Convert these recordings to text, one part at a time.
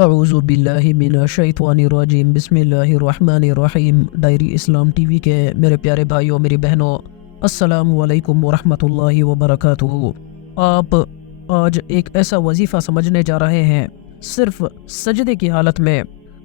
اعوذ باللہ من الشیطان الرجیم بسم اللہ الرحمن الرحیم۔ ڈائری اسلام ٹی وی کے میرے پیارے بھائیوں میری بہنوں، السلام علیکم ورحمۃ اللہ وبرکاتہ۔ آپ آج ایک ایسا وظیفہ سمجھنے جا رہے ہیں، صرف سجدے کی حالت میں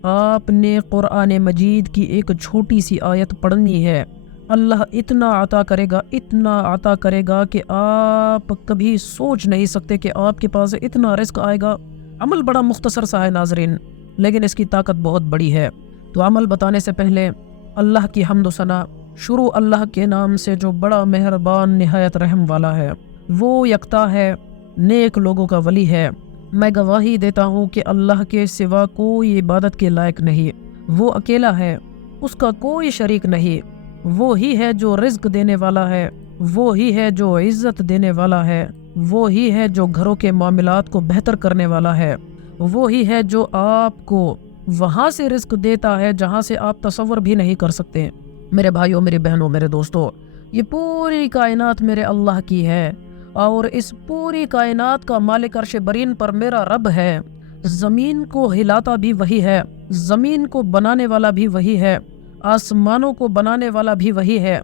آپ نے قرآن مجید کی ایک چھوٹی سی آیت پڑھنی ہے۔ اللہ اتنا عطا کرے گا کہ آپ کبھی سوچ نہیں سکتے کہ آپ کے پاس اتنا رزق آئے گا۔ عمل بڑا مختصر سا ہے ناظرین، لیکن اس کی طاقت بہت بڑی ہے۔ تو عمل بتانے سے پہلے اللہ کی حمد و ثنا شروع اللہ کے نام سے جو بڑا مہربان نہایت رحم والا ہے، وہ یکتا ہے، نیک لوگوں کا ولی ہے۔ میں گواہی دیتا ہوں کہ اللہ کے سوا کوئی عبادت کے لائق نہیں، وہ اکیلا ہے، اس کا کوئی شریک نہیں۔ وہی ہے جو رزق دینے والا ہے، وہی ہے جو عزت دینے والا ہے، وہی ہے جو گھروں کے معاملات کو بہتر کرنے والا ہے، وہی ہے جو آپ کو وہاں سے رزق دیتا ہے جہاں سے آپ تصور بھی نہیں کر سکتے۔ میرے بھائیوں میری بہنوں میرے دوستوں، یہ پوری کائنات میرے اللہ کی ہے، اور اس پوری کائنات کا مالک عرش برین پر میرا رب ہے۔ زمین کو ہلاتا بھی وہی ہے، زمین کو بنانے والا بھی وہی ہے، آسمانوں کو بنانے والا بھی وہی ہے،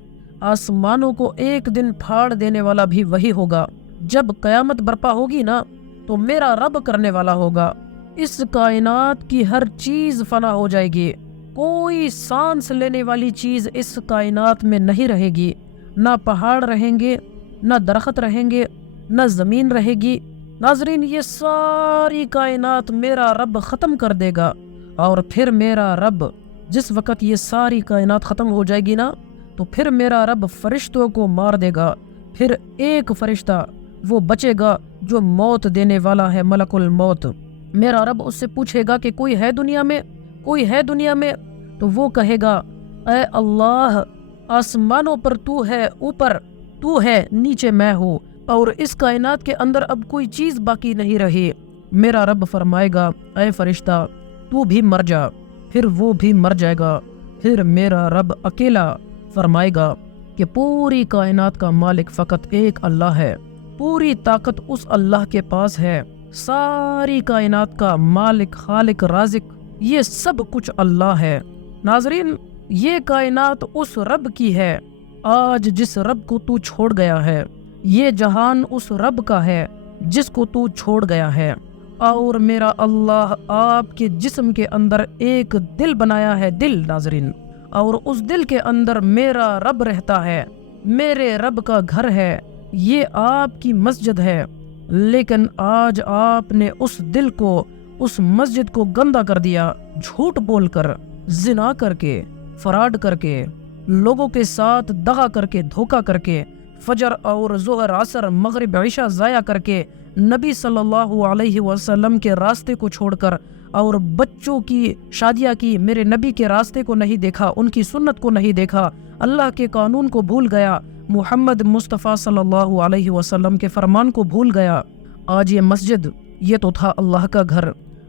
آسمانوں کو ایک دن پھاڑ دینے والا بھی وہی ہوگا۔ جب قیامت برپا ہوگی نا تو میرا رب کرنے والا ہوگا۔ اس کائنات کی ہر چیز فنا ہو جائے گی، کوئی سانس لینے والی چیز اس کائنات میں نہیں رہے گی، نہ پہاڑ رہیں گے، نہ درخت رہیں گے، نہ زمین رہے گی۔ ناظرین، یہ ساری کائنات میرا رب ختم کر دے گا، اور پھر میرا رب جس وقت یہ ساری کائنات ختم ہو جائے گی نا تو پھر میرا رب فرشتوں کو مار دے گا۔ پھر ایک فرشتہ وہ بچے گا جو موت دینے والا ہے، ملک الموت۔ میرا رب اس سے پوچھے گا کہ کوئی ہے دنیا میں؟ تو وہ کہے گا، اے اللہ، آسمانوں پر تو ہے، اوپر تو ہے، نیچے میں ہوں، اور اس کائنات کے اندر اب کوئی چیز باقی نہیں رہی۔ میرا رب فرمائے گا، اے فرشتہ تو بھی مر جا، پھر وہ بھی مر جائے گا۔ پھر میرا رب اکیلا فرمائے گا کہ پوری کائنات کا مالک فقط ایک اللہ ہے، پوری طاقت اس اللہ کے پاس ہے، ساری کائنات کا مالک، خالق، رازق، یہ سب کچھ اللہ ہے۔ ناظرین، یہ کائنات اس رب کی ہے۔ آج جس رب کو تو چھوڑ گیا ہے، یہ جہان اس رب کا ہے جس کو تو چھوڑ گیا ہے۔ اور میرا اللہ آپ کے جسم کے اندر ایک دل بنایا ہے، دل ناظرین، اور اس دل کے اندر میرا رب رہتا ہے، میرے رب کا گھر ہے، یہ آپ کی مسجد ہے۔ لیکن آج آپ نے اس دل کو، اس مسجد کو گندا کر دیا، جھوٹ بول کر، زنا کر کے، فراڈ کر کے، لوگوں کے ساتھ دغا کر کے، دھوکہ کر کے، فجر اور ظہر، عصر، مغرب، عشاء ضائع کر کے، نبی صلی اللہ علیہ وسلم کے راستے کو چھوڑ کر، اور بچوں کی شادیاں کی، میرے نبی کے راستے کو نہیں دیکھا، ان کی سنت کو نہیں دیکھا، اللہ کے قانون کو بھول گیا، محمد مصطفیٰ صلی اللہ علیہ وسلم کے فرمان کو بھول گیا۔ آج یہ مسجد، یہ تو تھا اللہ کا گھر،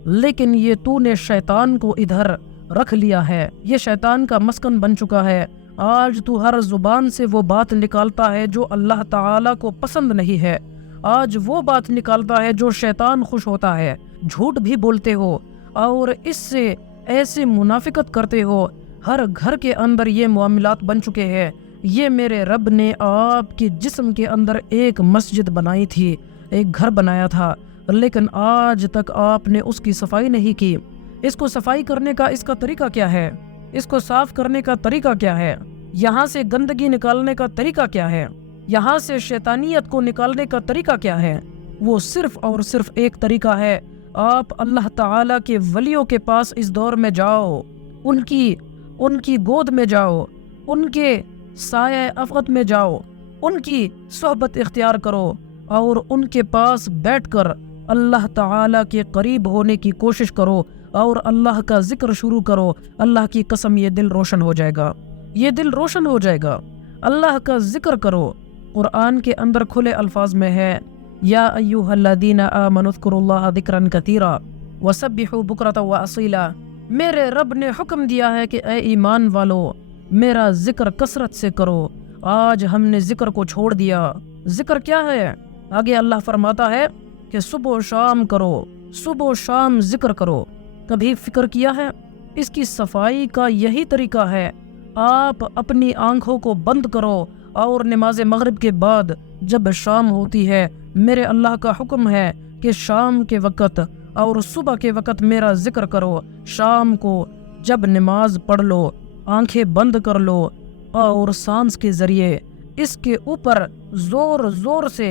لیکن یہ تو نے شیطان کو ادھر رکھ لیا ہے، یہ شیطان کا مسکن بن چکا ہے۔ آج تو ہر زبان سے وہ بات نکالتا ہے جو اللہ تعالیٰ کو پسند نہیں ہے، آج وہ بات نکالتا ہے جو شیطان خوش ہوتا ہے، جھوٹ بھی بولتے ہو اور اس سے ایسے منافقت کرتے ہو۔ ہر گھر کے اندر یہ معاملات بن چکے ہیں۔ یہ میرے رب نے آپ کے جسم کے اندر ایک مسجد بنائی تھی، ایک گھر بنایا تھا، لیکن آج تک آپ نے اس کی صفائی نہیں کی۔ اس کو صفائی کرنے کا اس کا طریقہ کیا ہے؟ اس کو صاف کرنے کا طریقہ کیا ہے؟ یہاں سے گندگی نکالنے کا طریقہ کیا ہے؟ یہاں سے شیطانیت کو نکالنے کا طریقہ کیا ہے؟ وہ صرف اور صرف ایک طریقہ ہے، آپ اللہ تعالیٰ کے ولیوں کے پاس اس دور میں جاؤ، ان کی گود میں جاؤ، ان کے سایہ افقت میں جاؤ، ان کی صحبت اختیار کرو، اور ان کے پاس بیٹھ کر اللہ تعالیٰ کے قریب ہونے کی کوشش کرو، اور اللہ کا ذکر شروع کرو۔ اللہ کی قسم، یہ دل روشن ہو جائے گا، یہ دل روشن ہو جائے گا۔ اللہ کا ذکر کرو۔ قرآن کے اندر کھلے الفاظ میں ہے، یا ایھا الذین آمنوا اذکروا اللہ ذکرا کثیرا وسبحوا بکرۃ واصیلا۔ میرے رب نے حکم دیا ہے کہ اے ایمان والو، میرا ذکر کثرت سے کرو۔ آج ہم نے ذکر کو چھوڑ دیا۔ ذکر کیا ہے؟ آگے اللہ فرماتا ہے کہ صبح و شام کرو، صبح و شام ذکر کرو۔ کبھی فکر کیا ہے؟ اس کی صفائی کا یہی طریقہ ہے۔ آپ اپنی آنکھوں کو بند کرو اور نماز مغرب کے بعد جب شام ہوتی ہے، میرے اللہ کا حکم ہے کہ شام کے وقت اور صبح کے وقت میرا ذکر کرو۔ شام کو جب نماز پڑھ لو، آنکھیں بند کر لو اور سانس کے ذریعے اس کے اوپر زور زور سے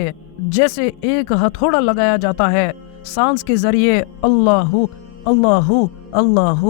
جیسے ایک ہتھوڑا لگایا جاتا ہے، سانس کے ذریعے اللہ اللہ اللہ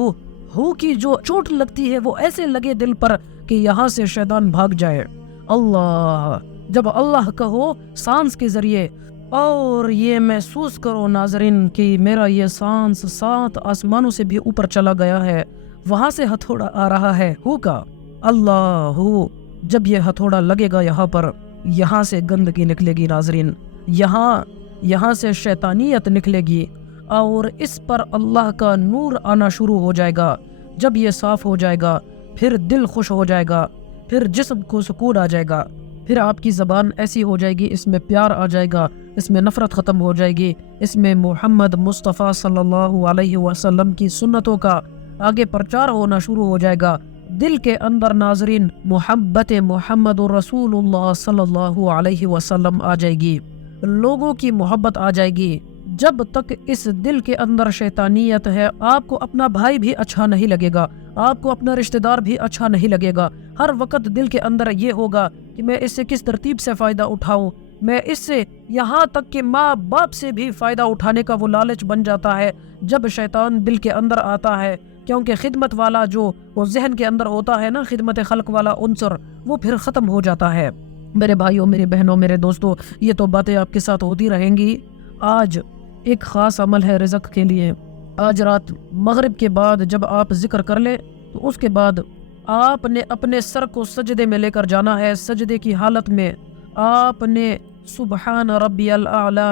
ہو کی جو چوٹ لگتی ہے وہ ایسے لگے دل پر کہ یہاں سے شیطان بھاگ جائے۔ اللہ، جب اللہ کہو سانس کے ذریعے، اور یہ محسوس کرو ناظرین کہ میرا یہ سانس 7 آسمانوں سے بھی اوپر چلا گیا ہے، وہاں سے ہتھوڑا آ رہا ہے ہو کا اللہ ہو۔ جب یہ ہتھوڑا لگے گا یہاں پر، یہاں سے گندگی نکلے گی ناظرین، یہاں سے شیطانیت نکلے گی اور اس پر اللہ کا نور آنا شروع ہو جائے گا۔ جب یہ صاف ہو جائے گا پھر دل خوش ہو جائے گا، پھر جسم کو سکون آ جائے گا، پھر آپ کی زبان ایسی ہو جائے گی، اس میں پیار آ جائے گا، اس میں نفرت ختم ہو جائے گی، اس میں محمد مصطفیٰ صلی اللہ علیہ وسلم کی سنتوں کا آگے پرچار ہونا شروع ہو جائے گا۔ دل کے اندر ناظرین محبت محمد رسول اللہ صلی اللہ علیہ وسلم آ جائے گی، لوگوں کی محبت آ جائے گی۔ جب تک اس دل کے اندر شیطانیت ہے، آپ کو اپنا بھائی بھی اچھا نہیں لگے گا، آپ کو اپنا رشتہ دار بھی اچھا نہیں لگے گا۔ ہر وقت دل کے اندر یہ ہوگا کہ میں اس سے کس ترتیب سے فائدہ اٹھاؤں، میں اس سے یہاں تک کہ ماں باپ سے بھی فائدہ اٹھانے کا وہ لالچ بن جاتا ہے جب شیطان دل کے اندر آتا ہے، کیونکہ خدمت والا جو وہ ذہن کے اندر ہوتا ہے نا، خدمت خلق والا عنصر، وہ پھر ختم ہو جاتا ہے۔ میرے بھائیوں، میرے بہنوں، میرے دوستوں، یہ تو باتیں آپ کے ساتھ ہوتی رہیں گی۔ آج ایک خاص عمل ہے رزق کے لیے۔ آج رات مغرب کے بعد جب آپ ذکر کر لیں تو اس کے بعد آپ نے اپنے سر کو سجدے میں لے کر جانا ہے۔ سجدے کی حالت میں آپ نے سبحان ربی الاعلی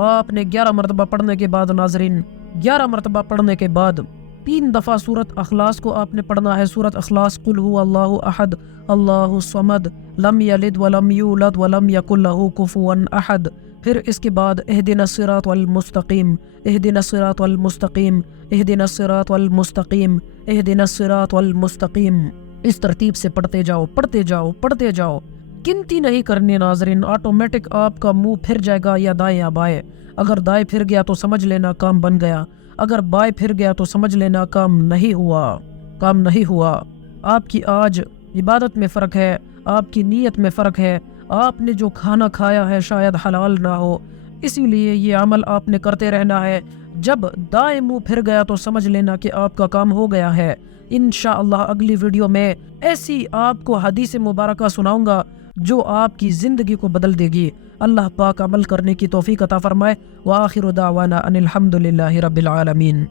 آپ نے 11 مرتبہ پڑھنے کے بعد ناظرین 11 مرتبہ پڑھنے کے بعد 3 دفعہ سورت اخلاص کو آپ نے پڑھنا ہے۔ سورت اخلاص، قل هو اللہ احد اللہ الصمد لم یلد ولم یولد ولم یکن لہ کفوا احد۔ پھر اس کے بعد اہدنا الصراط المستقیم اہدنا الصراط المستقیم اہدنا الصراط المستقیم اہدنا الصراط المستقیم، اس ترتیب سے پڑھتے جاؤ پڑھتے جاؤ پڑھتے جاؤ، گنتی نہیں کرنی ناظرین۔ آٹومیٹک آپ کا منہ پھر جائے گا یا دائیں یا بائیں۔ اگر دائیں پھر گیا تو سمجھ لینا کام بن گیا، اگر بائیں پھر گیا تو سمجھ لینا کام نہیں ہوا۔ آپ کی آج عبادت میں فرق ہے، آپ کی نیت میں فرق ہے، آپ نے جو کھانا کھایا ہے شاید حلال نہ ہو، اسی لیے یہ عمل آپ نے کرتے رہنا ہے۔ جب دائیں منہ پھر گیا تو سمجھ لینا کہ آپ کا کام ہو گیا ہے۔ انشاءاللہ اگلی ویڈیو میں ایسی آپ کو حدیث مبارکہ سناؤں گا جو آپ کی زندگی کو بدل دے گی۔ اللہ پاک عمل کرنے کی توفیق عطا فرمائے۔ وآخر دعوانا ان الحمد للہ رب العالمین۔